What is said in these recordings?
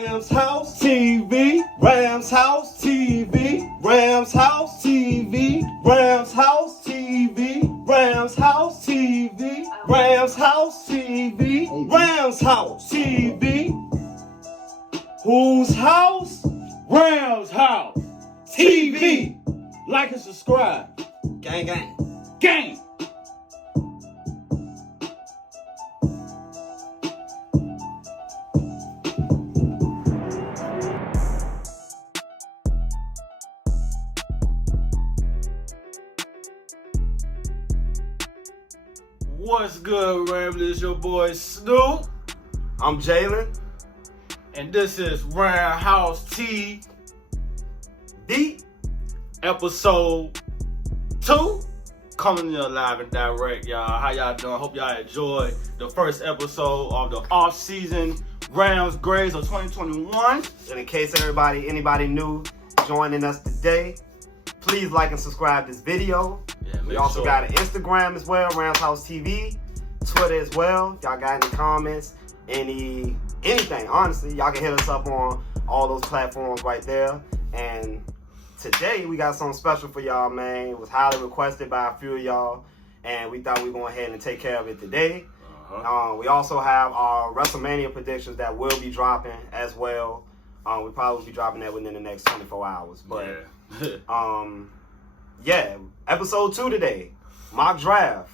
Rams House TV, Rams House TV, Rams House TV, Rams House TV, Rams House TV, Rams House TV, Rams House TV. Whose house? Rams House TV. Like and subscribe. Gang, gang. Gang. What's good, Ramblers? It's your boy Snoop. I'm Jalen. And this is Ram House TV, episode 2. Coming to you live and direct, y'all. How y'all doing? Hope y'all enjoyed the first episode of the off-season Rams grades of 2021. And in case anybody new joining us today, please like and subscribe this video. Yeah, We also got an Instagram as well, Rams House TV, Twitter as well. Y'all got any comments, anything, honestly, y'all can hit us up on all those platforms right there. And today we got something special for y'all, man. It was highly requested by a few of y'all, and we thought we'd go ahead and take care of it today. We also have our WrestleMania predictions that will be dropping as well. We probably will be dropping that within the next 24 hours. But yeah, episode 2 today, mock draft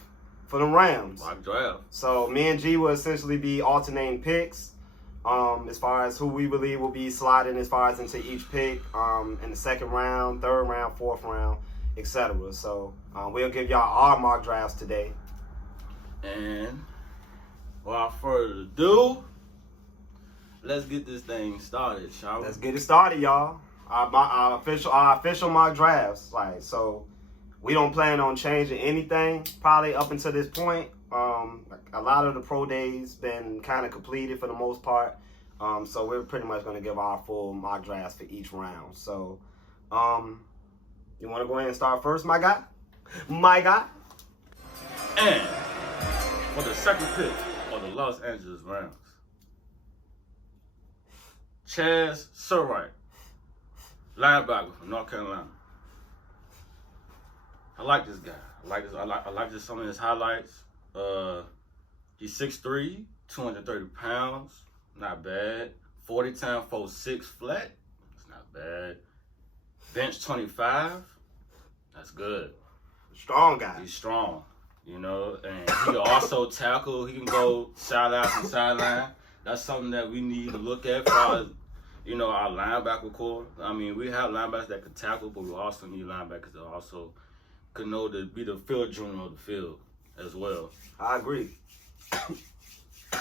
for the Rams. Mock draft. So me and G will essentially be alternating picks as far as who we believe will be sliding as far as into each pick in the second round, third round, fourth round, etc. So we'll give y'all our mock drafts today. And without further ado, let's get this thing started, shall we? Let's get it started, y'all. Our official mock drafts. So we don't plan on changing anything probably up until this point. A lot of the pro days been kind of completed for the most part. So we're pretty much going to give our full mock drafts for each round. So you want to go ahead and start first, my guy? My guy? And for the second pick of the Los Angeles Rams, Chaz Surratt, linebacker from North Carolina. I like this guy. I like just some of his highlights. He's 6'3", 230 pounds. Not bad. 40 times 4.6 flat. It's not bad. Bench 25. That's good. Strong guy. He's strong, you know, and he can also tackle. He can go sideline to sideline. That's something that we need to look at for our linebacker core. I mean, we have linebackers that can tackle, but we also need linebackers that also can know to be the field general of the field as well. I agree.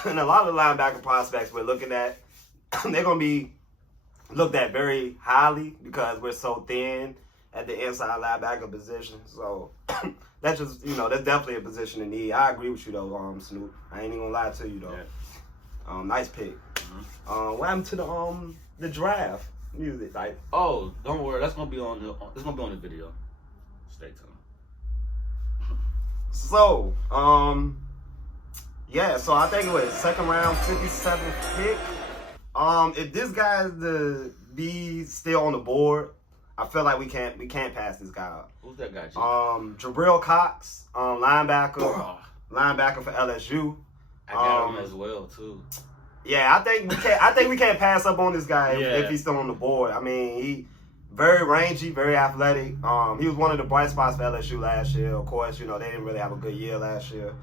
And a lot of the linebacker prospects we're looking at, they're going to be looked at very highly because we're so thin at the inside linebacker position. So that's just, that's definitely a position in need. I agree with you though, Snoop. I ain't even going to lie to you though. Yeah. Nice pick. Mm-hmm. What happened to the draft music? Like, oh, don't worry. That's gonna be on the video. Stay tuned. So, yeah. So I think it was second round, 57th pick. If this guy is to be still on the board, I feel like we can't pass this guy up. Who's that guy? Jabril Cox, linebacker for LSU. I got him as well too. Yeah, I think we can't pass up on this guy if he's still on the board. I mean, he very rangy, very athletic. He was one of the bright spots for LSU last year. Of course, they didn't really have a good year last year.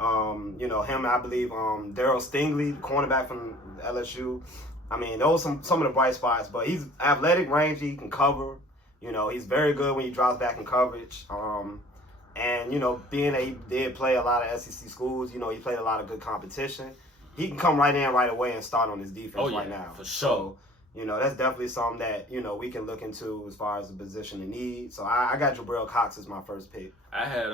Him, I believe, Darryl Stingley, the cornerback from LSU. I mean, those are some of the bright spots. But he's athletic, rangy, he can cover. He's very good when he drops back in coverage. And being that he did play a lot of SEC schools, he played a lot of good competition. He can come right in right away and start on his defense right now. For sure. So, that's definitely something that, we can look into as far as the position in need. So I got Jabril Cox as my first pick. I had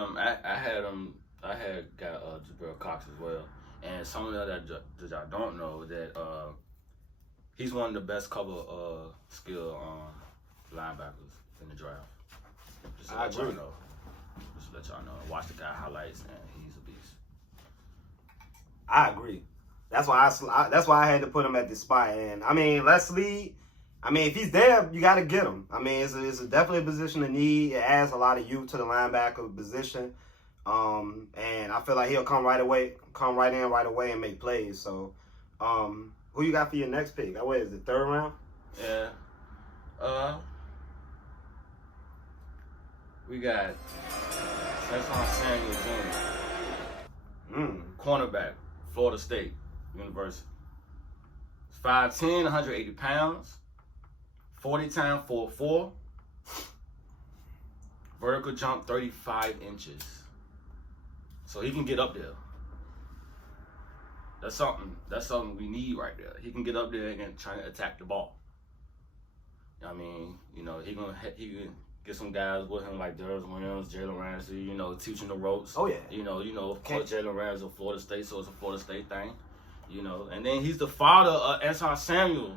got Jabril Cox as well. And something that y'all don't know that he's one of the best cover skill linebackers in the draft. Just to let y'all know. Watch the guy highlights and he's a beast. I agree. That's why I had to put him at this spot. And I mean, Leslie, I mean, if he's there, you got to get him. I mean, it's definitely a position of need. It adds a lot of youth to the linebacker position. And I feel like he'll come right in right away and make plays. So, who you got for your next pick? What is it, third round? Yeah. We got Stephon Samuel Jr. Cornerback, Florida State University. 5'10", 180 pounds, 40 time 4.4. Vertical jump 35 inches. So he can get up there. That's something we need right there. He can get up there and try to attack the ball. I mean, you know, he can get some guys with him like Darius Williams, Jalen Ramsey, you know, teaching the ropes. Oh yeah. You know, of course Jalen Ramsey of Florida State, so it's a Florida State thing. You know, and then he's the father of Stephon Samuel,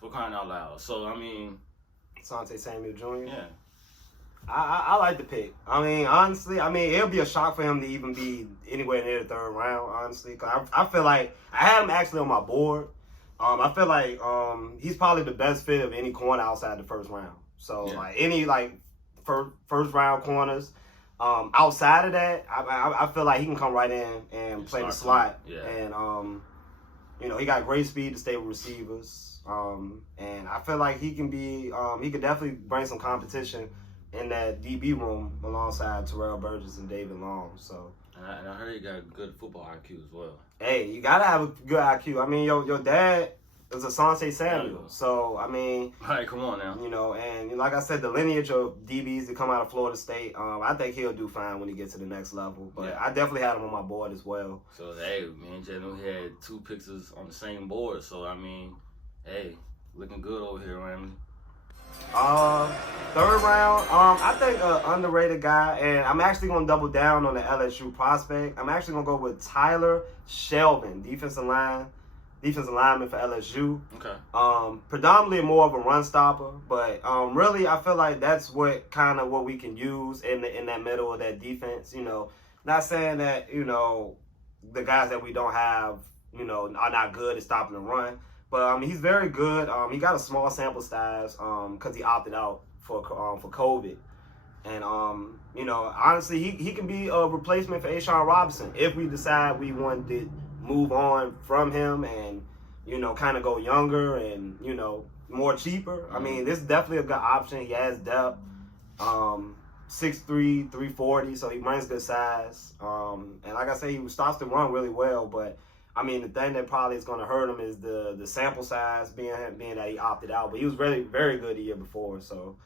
for crying out loud. So I mean, Asante Samuel Jr. Yeah. I like the pick. I mean, honestly, it'll be a shock for him to even be anywhere near the third round, honestly. Because I feel like I had him actually on my board. I feel like he's probably the best fit of any corner outside the first round. So, like, any, like, first round corners. Outside of that, I feel like he can come right in and play the slot. Yeah. And, you know, he got great speed to stay with receivers. And I feel like he can definitely bring some competition in that DB room alongside Terrell Burgess and David Long. So, and I heard he got good football IQ as well. Hey, you gotta have a good IQ. I mean, your dad is Asante Samuel, so I mean, all right, come on now. You know, and like I said, the lineage of DBs that come out of Florida State, I think he'll do fine when he gets to the next level. But I definitely had him on my board as well. So hey, me and Jalen had 2 picks on the same board. So I mean, hey, looking good over here, Ramsey. Third round, I think an underrated guy, and I'm actually going to double down on the LSU prospect. I'm actually going to go with Tyler Shelvin, defensive lineman for LSU. Okay. Predominantly more of a run stopper, but really I feel like that's what we can use in that middle of that defense. You know, not saying that, you know, the guys that we don't have, you know, are not good at stopping the run. But he's very good. He got a small sample size because he opted out for COVID, and you know, honestly, he can be a replacement for A'Shawn Robinson if we decide we want to move on from him and, you know, kind of go younger and, you know, more cheaper. I mean, this is definitely a good option. He has depth, 6'3", 340, so he runs good size. And like I say, he starts to run really well, but I mean, the thing that probably is going to hurt him is the sample size being that he opted out. But he was really very good the year before. So,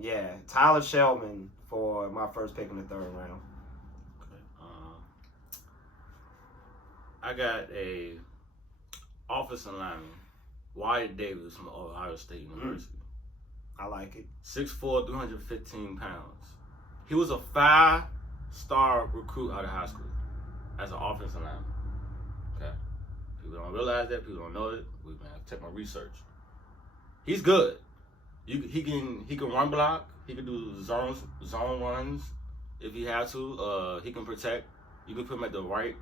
yeah, Tyler Shelvin for my first pick in the third round. Okay. I got a offensive lineman, Wyatt Davis from Ohio State University. I like it. 6'4", 315 pounds. He was a 5-star recruit out of high school as an offensive lineman. Okay. People don't realize that. People don't know it. We have to check my research. He's good. He can run block. He can do zone runs if he has to. He can protect. You can put him at the right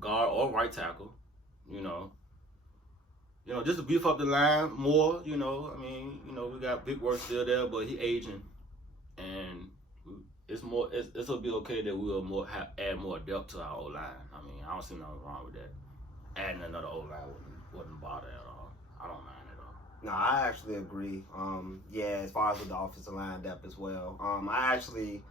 guard or right tackle. You know, just to beef up the line more. You know, I mean, you know, we got Big Worth still there, but he aging, and it'll be okay that we'll add more depth to our O-line. I mean, I don't see nothing wrong with that. Adding another O-line wouldn't bother at all. I don't mind at all. No, I actually agree. Yeah, as far as with the offensive line depth as well. I actually,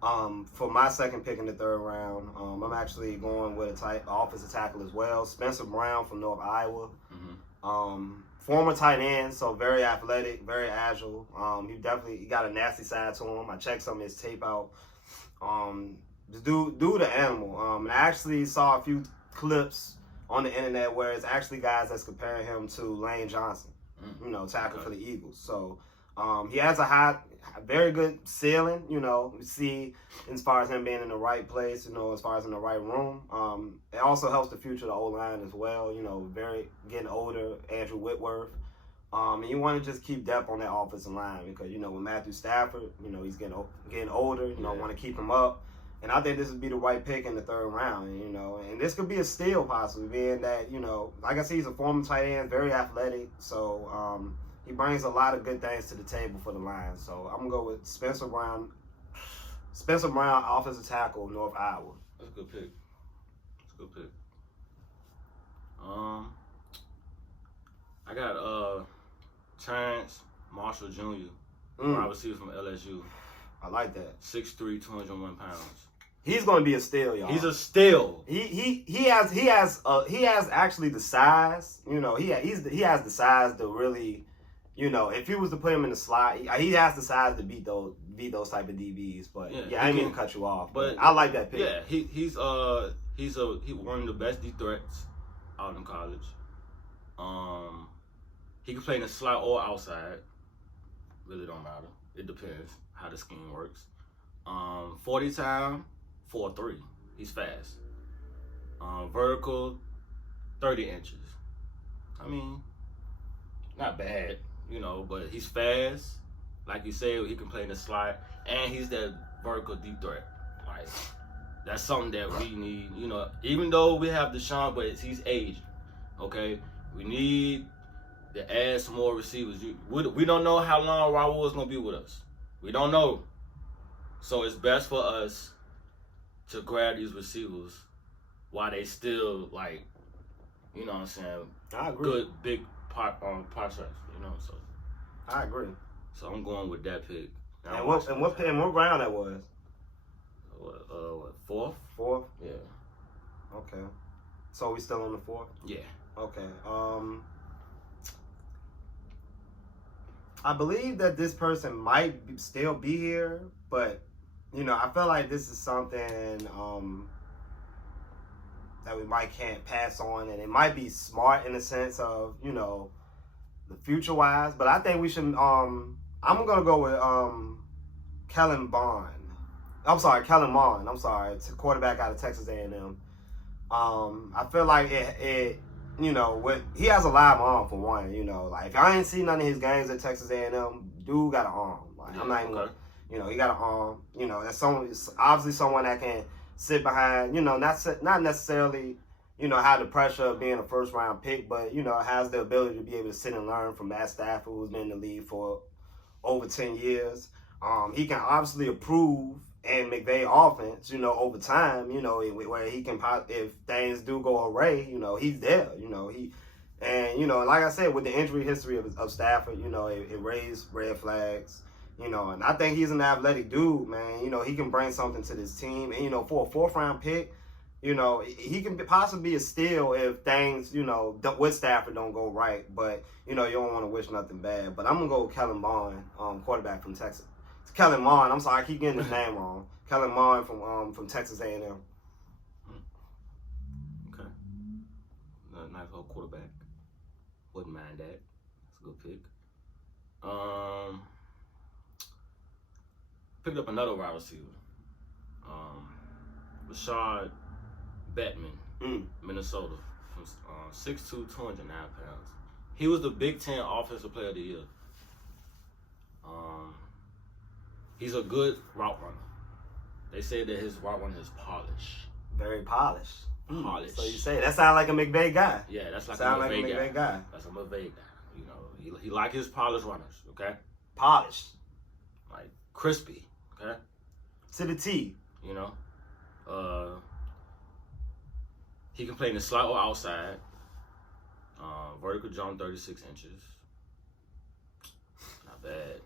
for my second pick in the third round, I'm actually going with an offensive tackle as well. Spencer Brown from North Iowa. Mm-hmm. Former tight end, so very athletic, very agile. He got a nasty side to him. I checked some of his tape out. Dude, the animal. And I actually saw a few clips on the internet where it's actually guys that's comparing him to Lane Johnson, you know, tackle for the Eagles. So he has a very good ceiling, you know, we see as far as him being in the right place, you know, as far as in the right room. It also helps the future of the O-line as well, you know, getting older, Andrew Whitworth. And you want to just keep depth on that offensive line because, you know, with Matthew Stafford, you know, he's getting older, you know, want to keep him up. And I think this would be the right pick in the 3rd round, you know. And this could be a steal, possibly, being that, you know, like I said, he's a former tight end, very athletic. So he brings a lot of good things to the table for the Lions. So I'm going to go with Spencer Brown. Spencer Brown, offensive tackle, North Iowa. That's a good pick. That's a good pick. I got Terrence Marshall Jr., wide receiver from LSU. I like that. 6'3", 201 pounds. He's going to be a steal, y'all. He's a steal. He has actually the size. You know, he has the size to really, you know, if he was to put him in the slot, he has the size to beat those type of DBs. But yeah, I didn't mean to cut you off. But I like that pick. Yeah, he's one of the best deep threats out in college. He can play in the slot or outside. Really don't matter. It depends how the scheme works. 40 time, 4.3. He's fast. Vertical, 30 inches. I mean, not bad, you know, but he's fast. Like you said, he can play in the slot, and he's that vertical deep threat. Like, that's something that we need, you know, even though we have Deshaun, but he's aging, okay? We need to add some more receivers. We don't know how long Raul is going to be with us. We don't know. So it's best for us to grab these receivers while they still, like, you know what I'm saying? I agree. Good, big process, you know, so. I agree. So I'm going with that pick. And what round that was? What, 4th? 4th? Yeah. Okay. So we still on the 4th? Yeah. Okay. I believe that this person might still be here, but you know, I feel like this is something that we can't pass on, and it might be smart in the sense of, you know, the future wise. But I think we should. I'm gonna go with Kellen Mond. I'm sorry, it's a quarterback out of Texas A&M. I feel like it you know, he has a live arm for one. You know, like if I ain't seen none of his games at Texas A&M, dude got an arm. Like I'm not even gonna, you know, he got an arm. You know, that's obviously someone that can sit behind. You know, not necessarily, you know, have the pressure of being a 1st round pick, but you know, has the ability to be able to sit and learn from Matt Stafford, who's been in the league for over 10 years. He can obviously improve and McVay offense, you know, over time, you know, where he can, if things do go awry, you know, he's there, you know, and, you know, like I said, with the injury history of Stafford, you know, it raised red flags, you know, and I think he's an athletic dude, man. You know, he can bring something to this team, and, you know, for a 4th round pick, you know, he can possibly be a steal if things, you know, with Stafford don't go right, but, you know, you don't want to wish nothing bad. But I'm going to go with Kellen Mond, quarterback from Texas. Kellen Mond, I'm sorry, I keep getting his name wrong. Kellen Mond from Texas A&M. Okay. Nice little quarterback. Wouldn't mind that. That's a good pick. Picked up another wide receiver. Rashad Bateman, Minnesota, from 6'2", 209 pounds. He was the Big Ten Offensive Player of the Year. He's a good route runner. They say that his route runner is polished. Very polished. Polished. So you say that sounds like a McVay guy. Yeah, that's like a McVay guy. That's a McVay guy. You know, he like his polished runners. Okay. Polished. Like crispy. Okay. To the T. You know. He can play in the slot or outside. Vertical jump 36 inches. Not bad.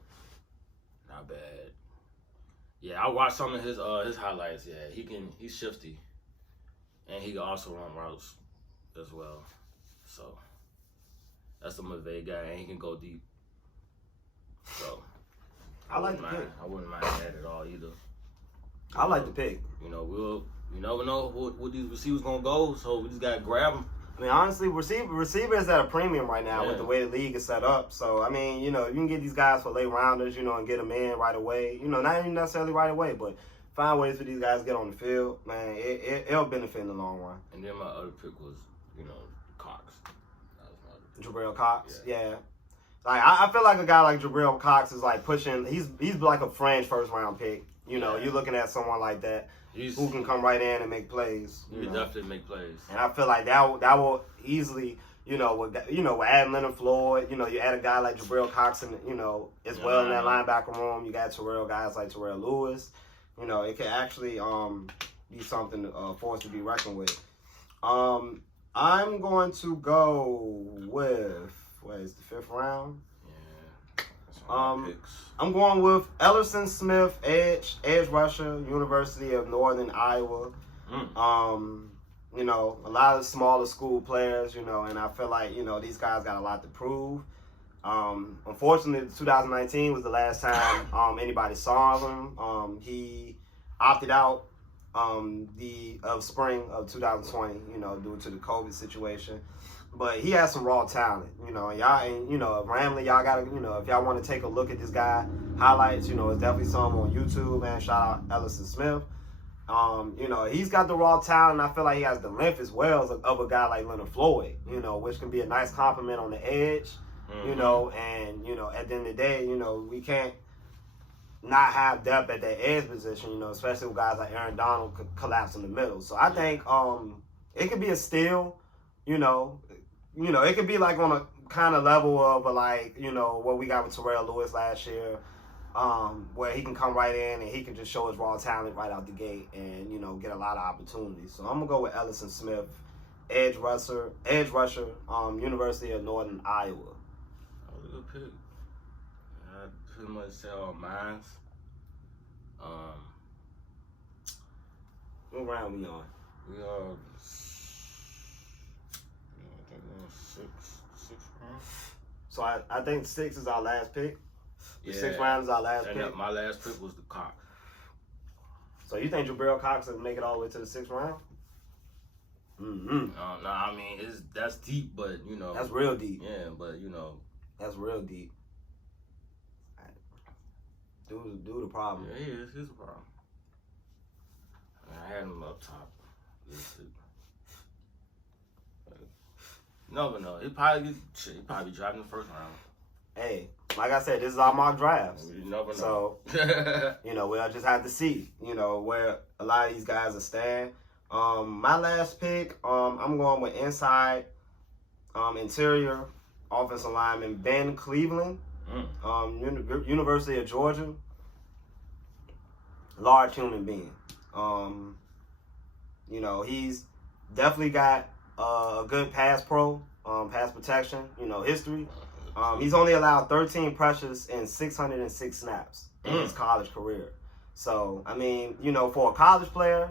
Not bad. Yeah, I watched some of his highlights. Yeah, he's shifty, and he can also run routes as well. So that's a McVay guy, and he can go deep. So I like the pick. I wouldn't mind that at all either. I like the pick. You know, you never know what these receivers gonna go, so we just gotta grab them. I mean, honestly, receiver is at a premium right now with the way the league is set up. So, I mean, you know, you can get these guys for late rounders, you know, and get them in right away. You know, not even necessarily right away, but find ways for these guys to get on the field. Man, it'll benefit in the long run. And then my other pick was, you know, Cox. That was my other pick. Jabril Cox, yeah. Like I feel like a guy like Jabril Cox is like pushing. He's like a fringe 1st round pick. You know, you're looking at someone like that. who can come right in and make plays. He can definitely make plays. And I feel like that will easily, with adding Leonard Floyd, you add a guy like Jabril Cox, and as well in that linebacker room. You got guys like Terrell Lewis. It can actually be something for us to be reckoned with. I'm going to go with the 5th round. I'm going with Ellerson Smith, edge rusher, University of Northern Iowa. A lot of smaller school players, and I feel like, these guys got a lot to prove. Unfortunately, 2019 was the last time anybody saw him. He opted out of spring of 2020, due to the COVID situation. But he has some raw talent, y'all, and Ramley, y'all gotta, if y'all want to take a look at this guy highlights, it's definitely some on YouTube, man. Shout out Ellerson Smith. He's got the raw talent. I feel like he has the length as well of a guy like Leonard Floyd, which can be a nice compliment on the edge, and at the end of the day, we can't not have depth at that edge position, especially with guys like Aaron Donald could collapse in the middle. So I think it could be a steal, it could be like on a kind of level of what we got with Terrell Lewis last year, where he can come right in and he can just show his raw talent right out the gate and, get a lot of opportunities. So I'm going to go with Ellerson Smith, edge rusher, University of Northern Iowa. That was a good pick. I pretty much said all mine. What round we on? We are... Six round. So I think 6 is our last pick. The 6th round is our last pick. My last pick was the Cox. So you think Jabril Cox will make it all the way to the 6th round? No, I mean that's deep, but that's real deep. Yeah, but that's real deep. Dude, the problem. Yeah, he is. He's a problem. I had him up top. No, but no. He probably be driving the 1st round. Hey, like I said, this is our mock drafts. You never know. So, we'll just have to see, where a lot of these guys are staying. My last pick, I'm going with inside interior offensive lineman Ben Cleveland, University of Georgia. Large human being. He's definitely got a good pass protection, history. He's only allowed 13 pressures and 606 snaps in his college career. So, I mean, for a college player,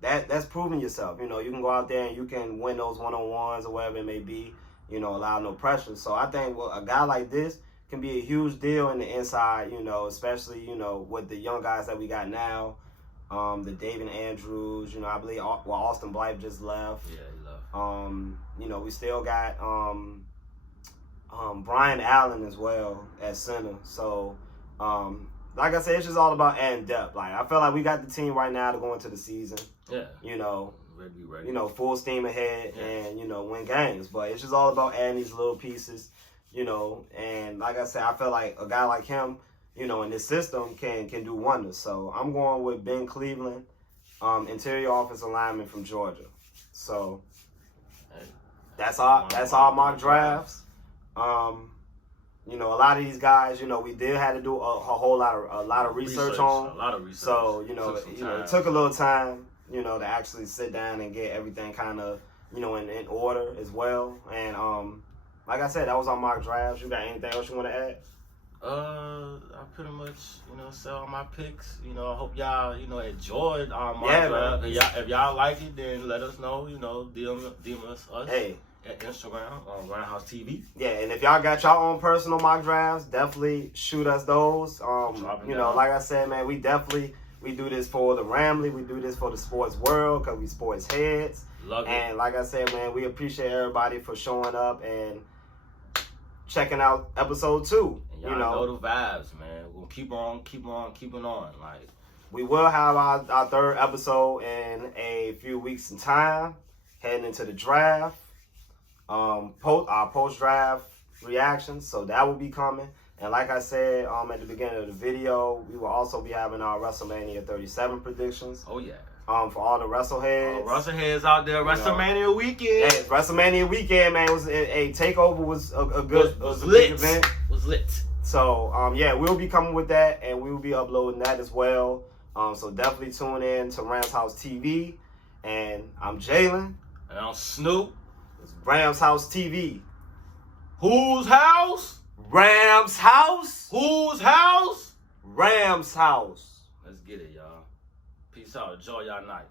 that's proving yourself. You can go out there and you can win those one-on-ones or whatever it may be, allow no pressure. So I think a guy like this can be a huge deal in the inside, especially, with the young guys that we got now. The David Andrews, I believe Austin Blythe just left. Yeah, he left. We still got Brian Allen as well at center. So, like I said, it's just all about adding depth. Like I feel like we got the team right now to go into the season. Yeah. Ready. Full steam ahead and win games. But it's just all about adding these little pieces. And like I said, I feel like a guy like him, in this system can do wonders. So I'm going with Ben Cleveland, interior offensive lineman from Georgia. So that's our mock drafts. A lot of these guys, we did have to do a lot of research on. A lot of research. So it took a little time, to actually sit down and get everything kind of, in order as well. And like I said, that was our mock drafts. You got anything else you want to add? I pretty much, said all my picks. I hope y'all, enjoyed our mock draft. If y'all like it, then let us know. DM us. Hey. At Instagram on Roundhouse TV. Yeah, and if y'all got y'all own personal mock drafts, definitely shoot us those. Like I said, man, we do this for the Ramley. We do this for the sports world because we sports heads. Love it. And like I said, man, we appreciate everybody for showing up and checking out episode 2. And y'all know the vibes, man. We'll keeping on. Like we will have our 3rd episode in a few weeks in time, heading into the draft. Our post-draft reactions, so that will be coming. And like I said at the beginning of the video, we will also be having our WrestleMania 37 predictions. Oh, yeah. For all the WrestleHeads. WrestleHeads out there, WrestleMania weekend. Yeah, WrestleMania weekend, man. Takeover was a good lit. event. Was lit. So, yeah, we'll be coming with that, and we will be uploading that as well. So definitely tune in to Rams House TV. And I'm Jalen. And I'm Snoop. It's Rams House TV. Whose house? Rams House. Whose house? Rams House. Let's get it, y'all. Peace out. Enjoy y'all night.